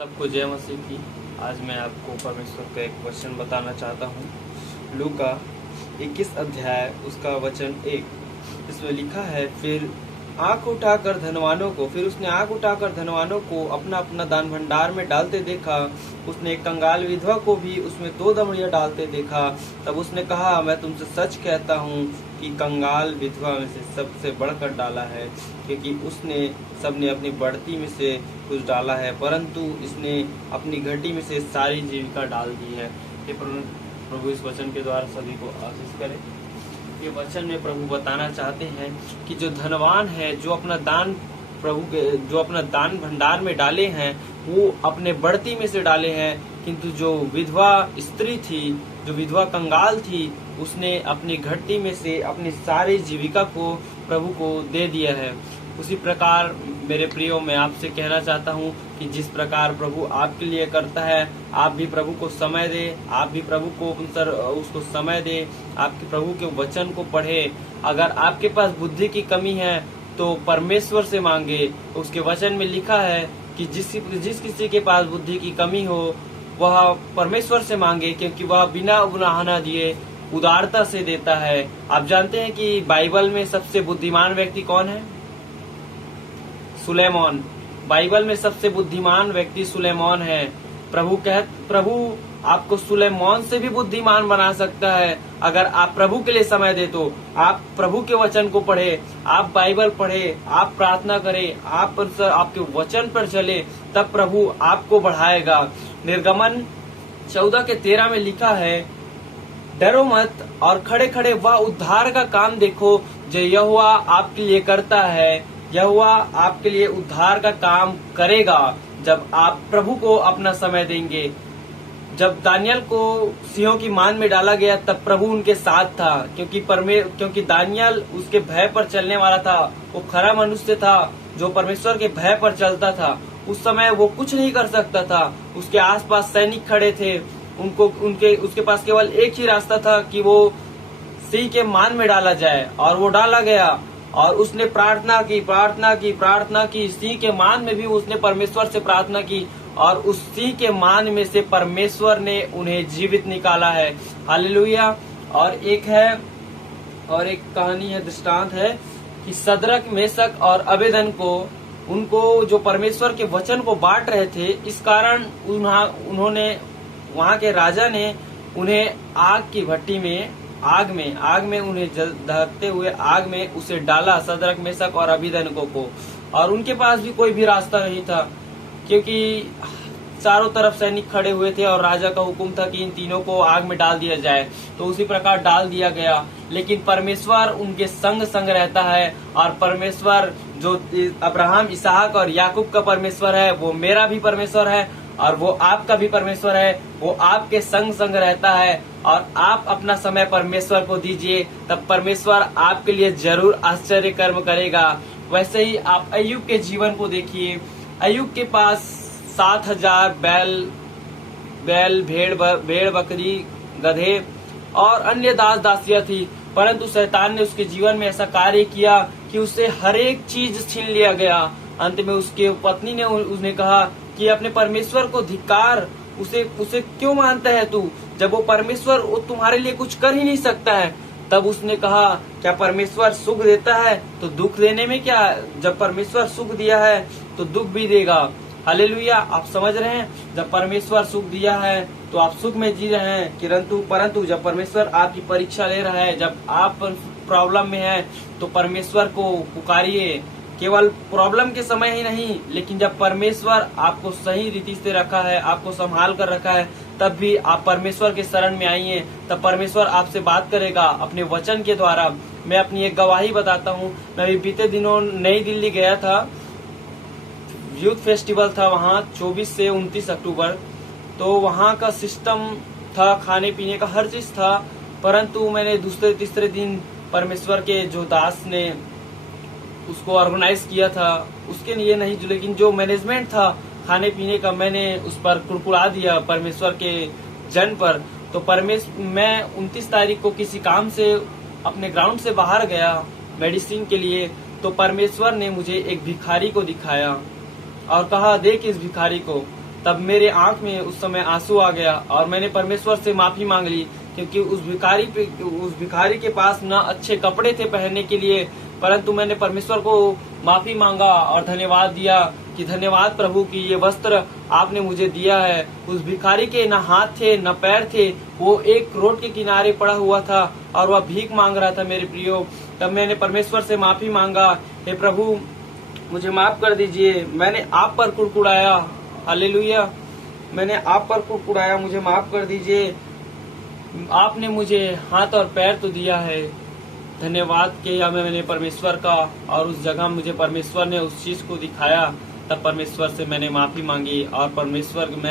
सबको जय मसीह की। आज मैं आपको परमेश्वर का एक वचन बताना चाहता हूँ। लूका 21 अध्याय उसका वचन 1। इसमें लिखा है, फिर उसने आंख उठाकर धनवानों को अपना अपना दान भंडार में डालते देखा। उसने एक कंगाल विधवा को भी उसमें 2 दमड़ियां डालते देखा। तब उसने कहा, मैं तुमसे सच कहता हूँ कि कंगाल विधवा में से सबसे बढ़कर डाला है, क्योंकि उसने सबने अपनी बढ़ती में से कुछ डाला है, परंतु इसने अपनी घटी में से सारी जीविका डाल दी है। ये प्रभु इस वचन के द्वारा सभी को आशीष करे। ये वचन में प्रभु बताना चाहते हैं कि जो धनवान है, जो अपना दान भंडार में डाले हैं, वो अपने बढ़ती में से डाले हैं, किंतु जो विधवा स्त्री थी, जो विधवा कंगाल थी, उसने अपनी घटी में से अपनी सारी जीविका को प्रभु को दे दिया है। उसी प्रकार मेरे प्रियो, मैं आपसे कहना चाहता हूँ कि जिस प्रकार प्रभु आपके लिए करता है, आप भी प्रभु को समय दे, आप भी प्रभु को उसको समय दे, आपके प्रभु के वचन को पढ़े। अगर आपके पास बुद्धि की कमी है तो परमेश्वर से मांगे। उसके वचन में लिखा है कि जिस किसी के पास बुद्धि की कमी हो वह परमेश्वर से मांगे, क्योंकि वह बिना उलाहना दिए उदारता से देता है। आप जानते हैं कि बाइबल में सबसे बुद्धिमान व्यक्ति कौन है? सुलेमान। बाइबल में सबसे बुद्धिमान व्यक्ति सुलेमान है। प्रभु आपको सुलेमान से भी बुद्धिमान बना सकता है अगर आप प्रभु के लिए समय दे तो। आप प्रभु के वचन को पढ़े, आप बाइबल पढ़े, आप प्रार्थना करें, आप आपके वचन पर चले, तब प्रभु आपको बढ़ाएगा। निर्गमन 14:13 में लिखा है, डरो मत और खड़े खड़े वह उद्धार का काम देखो जो यहोवा आपके लिए करता है। यहोवा आपके लिए उद्धार का काम करेगा जब आप प्रभु को अपना समय देंगे। जब दानियल को सिंहों की मान में डाला गया तब प्रभु उनके साथ था, क्योंकि दानियल उसके भय पर चलने वाला था। वो खरा मनुष्य था जो परमेश्वर के भय पर चलता था। उस समय वो कुछ नहीं कर सकता था। उसके आसपास सैनिक खड़े थे। उसके पास केवल एक ही रास्ता था कि वो सिंह के मान में डाला जाए, और वो डाला गया। और उसने प्रार्थना की। सिंह के मान में भी उसने परमेश्वर से प्रार्थना की, और उस सिंह के मान में से परमेश्वर ने उन्हें जीवित निकाला है। हालेलुया। और एक कहानी है, दृष्टांत है कि सदरक, मेशक और अबेदनको, उनको जो परमेश्वर के वचन को बांट रहे थे, इस कारण उन्होंने वहां के राजा ने उन्हें आग की भट्टी में, आग में उन्हें दहकते हुए आग में उसे डाला, सदरक, मेशक और अबेदनको को। और उनके पास भी कोई भी रास्ता नहीं था, क्योंकि चारों तरफ सैनिक खड़े हुए थे और राजा का हुक्म था कि इन तीनों को आग में डाल दिया जाए। तो उसी प्रकार डाल दिया गया। लेकिन परमेश्वर उनके संग रहता है, और परमेश्वर जो अब्राहम, इसहाक और याकूब का परमेश्वर है, वो मेरा भी परमेश्वर है, और वो आपका भी परमेश्वर है। वो आपके संग रहता है, और आप अपना समय परमेश्वर को दीजिए, तब परमेश्वर आपके लिए जरूर आश्चर्य कर्म करेगा। वैसे ही आप अय्यूब के जीवन को देखिए। अय्यूब के पास 7,000 बैल, भेड़, बकरी, गधे और अन्य दास दासियां थी, परंतु शैतान ने उसके जीवन में ऐसा कार्य किया कि उससे हर एक चीज छीन लिया गया। अंत में उसके पत्नी ने उसने कहा कि अपने परमेश्वर को धिक्कार, उसे क्यों मानता है तू, जब वो परमेश्वर तुम्हारे लिए कुछ कर ही नहीं सकता है। तब उसने कहा, क्या परमेश्वर सुख देता है तो दुख देने में क्या, जब परमेश्वर सुख दिया है तो दुख भी देगा। हालेलुया। आप समझ रहे हैं, जब परमेश्वर सुख दिया है तो आप सुख में जी रहे हैं, परंतु जब परमेश्वर आपकी परीक्षा ले रहा है, जब आप प्रॉब्लम में हैं, तो परमेश्वर को पुकारिए। केवल प्रॉब्लम के समय ही नहीं, लेकिन जब परमेश्वर आपको सही रीति से रखा है, आपको संभाल कर रखा है, तब भी आप परमेश्वर के शरण में आइए। तब परमेश्वर आपसे बात करेगा अपने वचन के द्वारा। मैं अपनी एक गवाही बताता हूँ। मैं अभी बीते दिनों नई दिल्ली गया था। यूथ फेस्टिवल था वहाँ 24 से 29 अक्टूबर। तो वहाँ का सिस्टम था, खाने पीने का हर चीज था, परंतु मैंने दूसरे तीसरे दिन परमेश्वर के जो दास ने उसको ऑर्गेनाइज किया था, उसके लिए नहीं, लेकिन जो मैनेजमेंट था खाने पीने का, मैंने उस पर कुड़कुड़ा दिया परमेश्वर के जन पर। तो मैं 29 तारीख को किसी काम से अपने ग्राउंड से बाहर गया मेडिसिन के लिए, तो परमेश्वर ने मुझे एक भिखारी को दिखाया और कहा, देख इस भिखारी को। तब मेरे आंख में उस समय आंसू आ गया और मैंने परमेश्वर से माफी मांग ली, क्योंकि उस भिखारी के पास न अच्छे कपड़े थे पहनने के लिए, परंतु मैंने परमेश्वर को माफी मांगा और धन्यवाद दिया कि धन्यवाद प्रभु कि ये वस्त्र आपने मुझे दिया है। उस भिखारी के न हाथ थे न पैर थे, वो एक रोड के किनारे पड़ा हुआ था और वह भीख मांग रहा था मेरे प्रियो। तब मैंने परमेश्वर से माफी मांगा, हे प्रभु मुझे माफ कर दीजिए, मैंने आप पर कुड़कुड़ाया, हालेलुया, मैंने आप पर कुड़कुड़ाया, मुझे माफ कर दीजिए। आपने मुझे हाथ और पैर तो दिया है। धन्यवाद किया मैंने परमेश्वर का, और उस जगह मुझे परमेश्वर ने उस चीज को दिखाया। तब परमेश्वर से मैंने माफी मांगी और परमेश्वर मैं